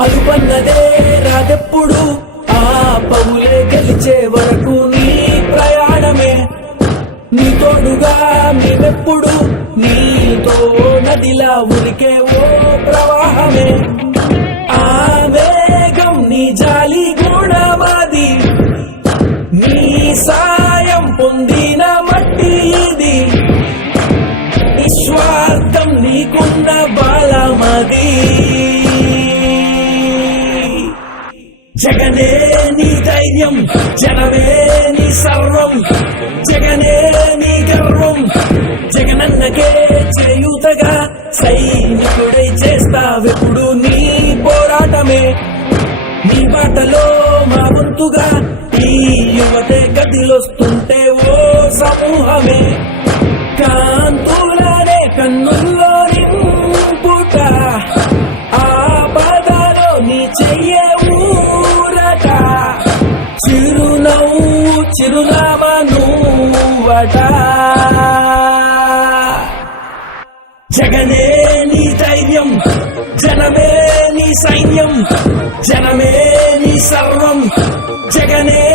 అలుపన్నదే రాదెప్పుడు ఆ పౌలే గెలిచే వరకు నీ ప్రయాణమే. నీ తోడుగా మేమెప్పుడు నీతో నదిలా ఉరికే ఓ ప్రవాహమే. ఆ వేగం నీ జాలి కూడా నీ సాయం పొందిన మట్టి ఇది. నిస్వార్థం నీకున్న బాలమది జగనే నీ ధైర్యం జనమే నీ సర్వం జగనే నీ గర్వం. జగనన్నకే చేయూతగా సైనికుడై చేస్తావెప్పుడు నీ పోరాటమే. నీ బాటలో మా వంతుగా ఈ యువతే గదిలొస్తుంటే ఓ సమూహమే. చిరునామా నువ్వట. జగనే నీ ధైర్యం జనమే నీ సైన్యం జనమే నీ సర్వం. జగనే